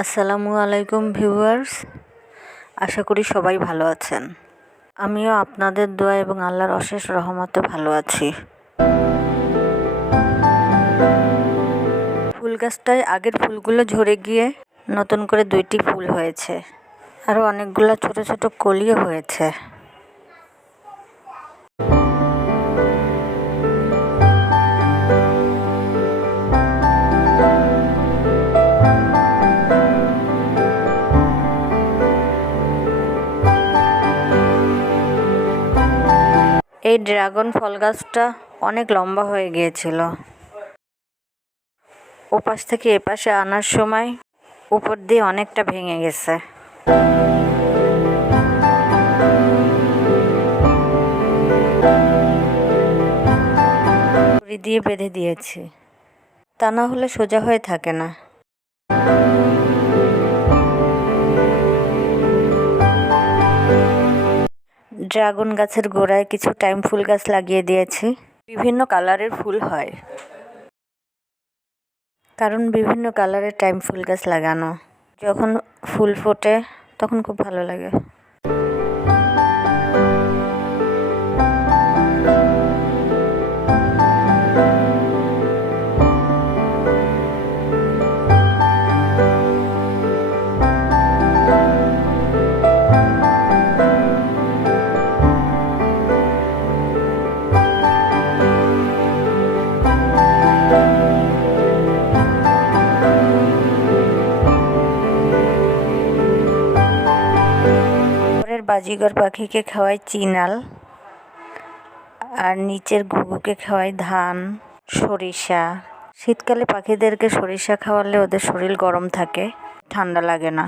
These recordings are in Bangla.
আসসালামু আলাইকুম ভিউয়ার্স। আশা করি সবাই ভালো আছেন। আমিও আপনাদের দোয়া এবং আল্লাহর অশেষ রহমতে ভালো আছি। ফুল গাছটায় আগের ফুলগুলো ঝরে গিয়ে নতুন করে দুইটি ফুল হয়েছে। আরও অনেকগুলো ছোট ছোট কলিও হয়েছে। এই ড্রাগন ফল গাছটা অনেক লম্বা হয়ে গিয়েছিল। ওপাশ থেকে এপাশে আনার সময় উপর দিয়ে অনেকটা ভেঙে গেছে। দিয়ে বেঁধে দিয়েছি। তা না হলে সোজা হয়ে থাকে না। ড্রাগন গাছের গোড়ায় কিছু টাইম ফুল গাছ লাগিয়ে দিয়েছি। বিভিন্ন কালারের ফুল হয়। কারণ বিভিন্ন কালারের টাইম ফুল গাছ লাগানো। যখন ফুল ফোটে, তখন খুব ভালো লাগে। বাজিগর পাখিকে খাওয়াই চিনাল আর নিচের ঘুঘুকে খাওয়াই ধান, সরিষা। শীতকালে পাখিদেরকে সরিষা খাওয়ালে ওদের শরীর গরম থাকে, ঠান্ডা লাগে না।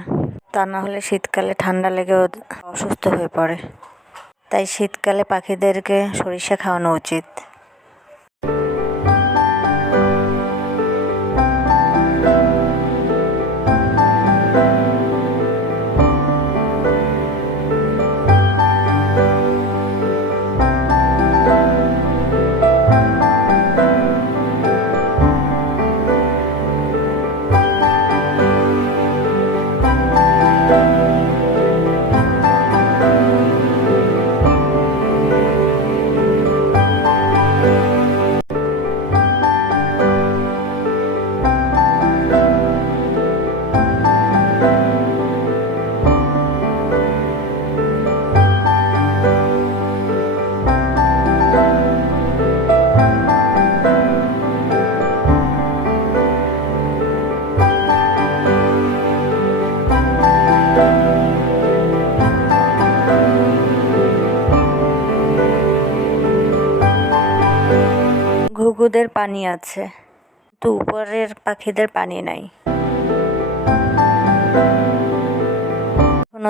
তা না হলে শীতকালে ঠান্ডা লেগে অসুস্থ হয়ে পড়ে। তাই শীতকালে পাখিদেরকে সরিষা খাওয়ানো উচিত। ঘুঘুদের পানি আছে, কিন্তু উপরের পাখিদের পানি নাই।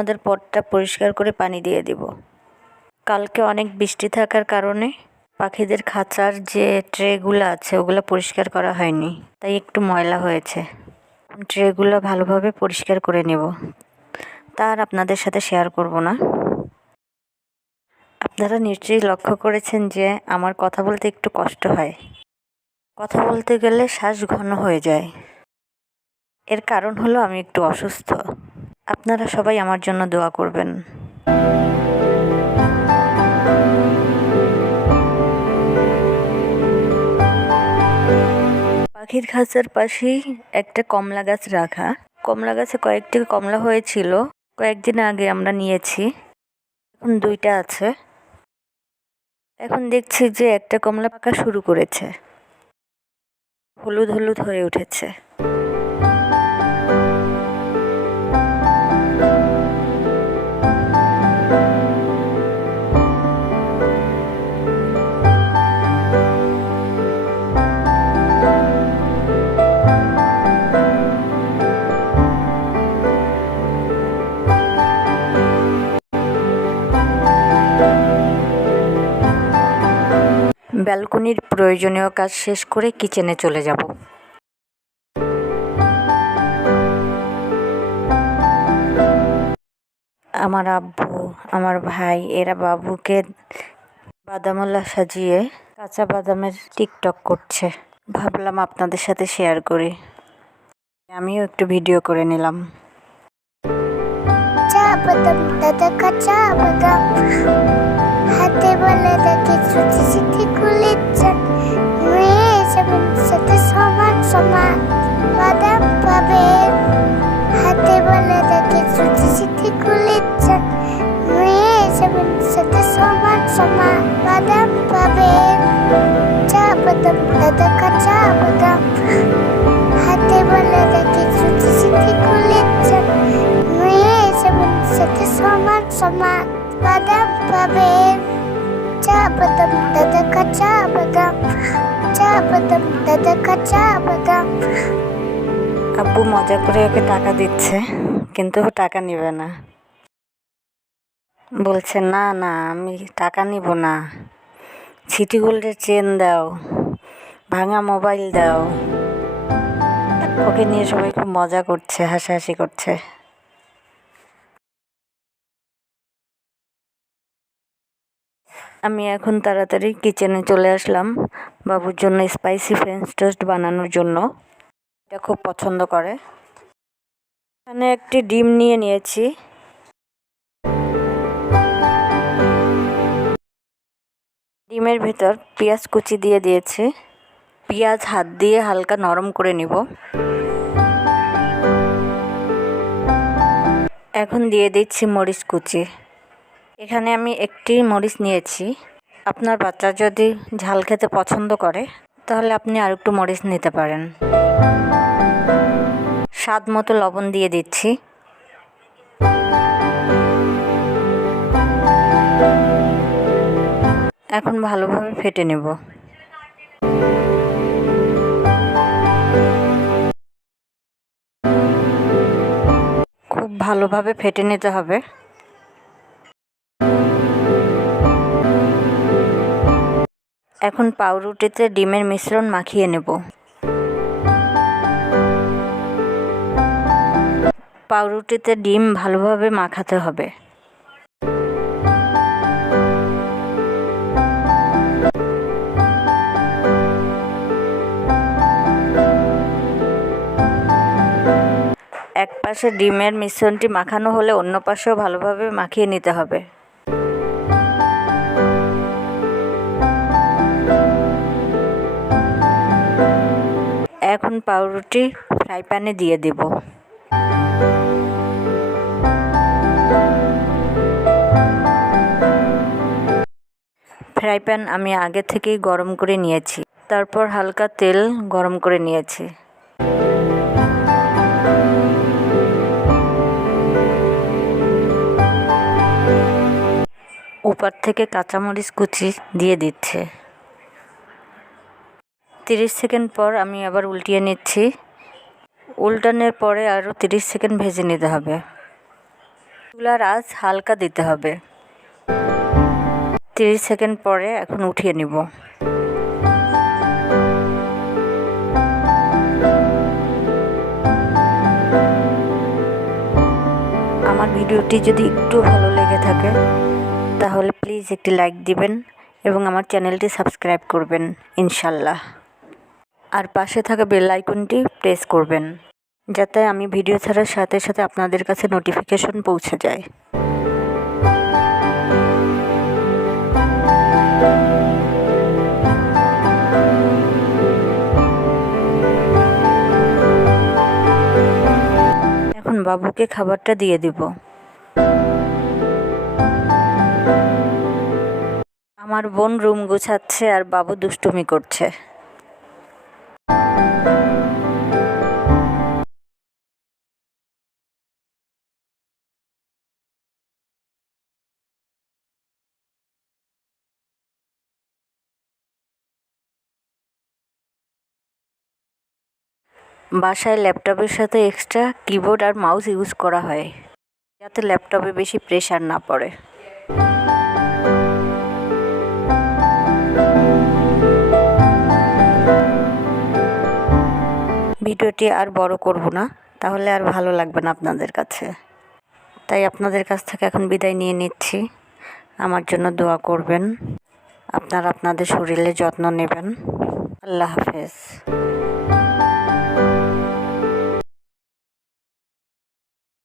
ওদের পটটা পরিষ্কার করে পানি দিয়ে দিব। কালকে অনেক বৃষ্টি থাকার কারণে পাখিদের খাঁচার যে ট্রেগুলো আছে, ওগুলো পরিষ্কার করা হয়নি, তাই একটু ময়লা হয়েছে। ট্রেগুলো ভালোভাবে পরিষ্কার করে নেব। তার আপনাদের সাথে শেয়ার করব না। আপনারা নিশ্চয়ই লক্ষ্য করেছেন যে আমার কথা বলতে একটু কষ্ট হয়। কথা বলতে গেলে শ্বাস ঘন হয়ে যায়। এর কারণ হলো আমি একটু অসুস্থ। আপনারা সবাই আমার জন্য দোয়া করবেন। পাখির খাঁচার পাশেই একটা কমলা গাছ রাখা। কমলা গাছে কয়েকটি কমলা হয়েছিল। কয়েকদিন আগে আমরা নিয়েছি। এখন দুইটা আছে। এখন দেখছি যে একটা কমলা পাকা শুরু করেছে। হলুদ হলুদ হয়ে উঠেছে। ব্যালকনির প্রয়োজনীয় কাজ শেষ করে কিচেনে চলে যাব। আমার আব্বু, আমার ভাই, এরা বাবুকে বাদামওয়ালা সাজিয়ে কাঁচা বাদামের টিকটক করছে। ভাবলাম আপনাদের সাথে শেয়ার করি। আমিও একটু ভিডিও করে নিলাম। হাতে বলে দেখে ছুটি খুলে সাথে সমান সমান বাদাম পাবেন হাতে বলে দেখে ছুটি ছুটি খুলে মেয়ে যাবেন সাথে সমান সমান বাদাম পাবেন চা বাদাম দাদা কাঁচা বাদাম হাতে বলে দেখে ছুটি ছুটি খুলে মেয়ে যাবেন সাথে সমান সমান বাদাম পাবেন চা বাদাম দাদা কাঁচা বাদাম বাদাম দাদা কাঁচা আব্বু মজা করে ওকে টাকা দিচ্ছে, কিন্তু ও টাকা নেবে না। বলছে, না না, আমি টাকা নিব না। সিটি গোল্ডের চেন দাও, ভাঙা মোবাইল দাও। ওকে নিয়ে সবাই খুব মজা করছে, হাসাহাসি করছে। আমি এখন তাড়াতাড়ি কিচেনে চলে আসলাম বাবুর জন্য স্পাইসি ফ্রেঞ্চ টোস্ট বানানোর জন্য। এটা খুব পছন্দ করে। এখানে একটি ডিম নিয়ে নিয়েছি। ডিমের ভেতর পেঁয়াজ কুচি দিয়ে দিয়েছি। পেঁয়াজ হাত দিয়ে হালকা নরম করে নিব। এখন দিয়ে দিচ্ছি মরিচ কুচি। এখানে আমি একটি মরিচ নিয়েছি। আপনার বাচ্চা যদি ঝাল খেতে পছন্দ করে, তাহলে আপনি আর একটু মরিচ নিতে পারেন। স্বাদ মতো লবণ দিয়ে দিচ্ছি। এখন ভালোভাবে ফেটে নেব। খুব ভালোভাবে ফেটে নিতে হবে। এখন পাউরুটিতে ডিমের মিশ্রণ মাখিয়ে নেব। পাউরুটিতে ডিম ভালোভাবে মাখাতে হবে। এক পাশে ডিমের মিশ্রণটি মাখানো হলে অন্য পাশেও ভালোভাবে মাখিয়ে নিতে হবে। এখন পাউরুটি ফ্রাই প্যানে দিয়ে দেব। ফ্রাই প্যান আমি আগে থেকেই গরম করে নিয়েছি। তারপর হালকা তেল গরম করে নিয়েছি। উপর থেকে কাঁচামরিচ কুচি দিয়ে দিচ্ছে। তিরিশ সেকেন্ড পর আমি আবার উল্টিয়ে নিচ্ছি। উল্টানোর পরে আরও তিরিশ সেকেন্ড ভেজে নিতে হবে। চুলার আঁচ হালকা দিতে হবে। তিরিশ সেকেন্ড পরে এখন উঠিয়ে নিব। আমার ভিডিওটি যদি একটু ভালো লেগে থাকে, তাহলে প্লিজ একটি লাইক দিবেন এবং আমার চ্যানেলটি সাবস্ক্রাইব করবেন, ইনশাল্লাহ। আর পাশে থাকা বেল আইকনটি প্রেস করবেন, যাতে আমি ভিডিও ছাড়ার সাথে সাথে আপনাদের কাছে নোটিফিকেশন পৌঁছে যায়। এখন বাবুকে খাবারটা দিয়ে দিব। আমার বোন রুম গুছাচ্ছে আর বাবু দুষ্টুমি করছে। বাসায় ল্যাপটপের সাথে এক্সট্রা কিবোর্ড আর মাউস ইউজ করা হয়। যাতে ল্যাপটপে বেশি প্রেশার না পড়ে। ভিডিওটি আর বড় করব না, তাহলে আর ভালো লাগবে না আপনাদের কাছে। তাই আপনাদের কাছ থেকে এখন বিদায় নিয়ে নিচ্ছি। আমার জন্য দোয়া করবেন। আপনারা আপনাদের শরীরের যত্ন নেবেন। আল্লাহ হাফেজ।